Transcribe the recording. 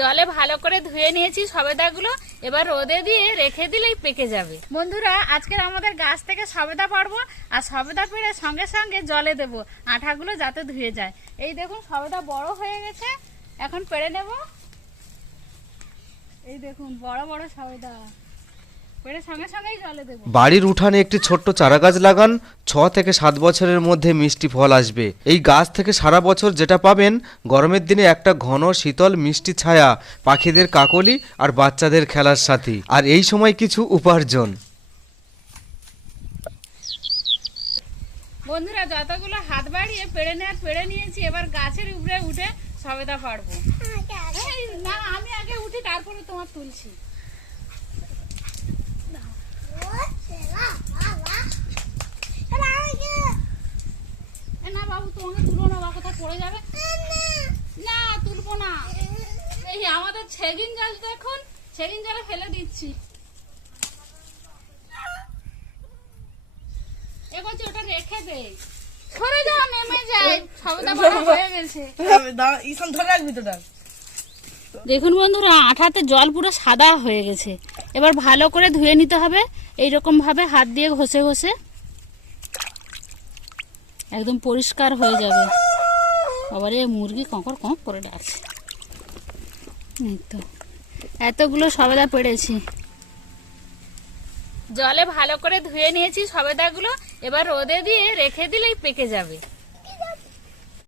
জলে ভালো করে ধুয়ে নিয়েছি সবেদাগুলো। এবার রোদে দিয়ে রেখে দিলেই পেকে যাবে। বন্ধুরা আজকের আমাদের গাছ থেকে সবেদা পারব আর সবেদা পেরে সঙ্গে সঙ্গে জলে দেব আঠাগুলো যাতে ধুয়ে যায়। এই দেখুন সবেদা বড় হয়ে গেছে। এখন পেরে নেব। এই দেখুন বড় বড় সবেদা। বাড়ির উঠানে একটি ছোট্ট চারা গাছ লাগান ছ থেকে সাত বছরের মধ্যে মিষ্টি ফল আসবে। এই গাছ থেকে সারা বছর যেটা পাবেন গরমের দিনে একটা ঘন শীতল মিষ্টি ছায়া পাখিদের কাকলি আর বাচ্চাদের খেলার সাথী। আর এই সময় কিছু উপার্জন। বন্ধুরা যতগুলো হাত বাড়িয়ে পেড়ে নেওয়ার পেড়ে নিয়েছি এবার গাছের উপরে উঠে সবেদা পারব না আমি আগে উঠি তারপরে তোমার তুলছি। পড়ে যাবে? না তুলবো না। এই আমাদের ছেগিন জাল দেখুন ছেগিন জালে ফেলে দিচ্ছি। এ ওটা রেখে দে। সরে যাও নেমে যায়। সবেদা বড় হয়ে গেছে। ইসান ধরে রাখবি তো ডাল দেখুন বন্ধুরা আঠাতে জল পুরো সাদা হয়ে গেছে। এবার ভালো করে ধুয়ে নিতে হবে। এইরকম ভাবে হাত দিয়ে ঘষে ঘষে। একদম পরিষ্কার হয়ে যাবে। আবার এই মুরগি কঁকর কঁক করে ডাকছে। তো, এতগুলো সবেদা পেড়েছি। জলে ভালো করে ধুয়ে নিয়েছি সবেদাগুলো, এবার রোদে দিয়ে রেখে দিলেই পেকে যাবে।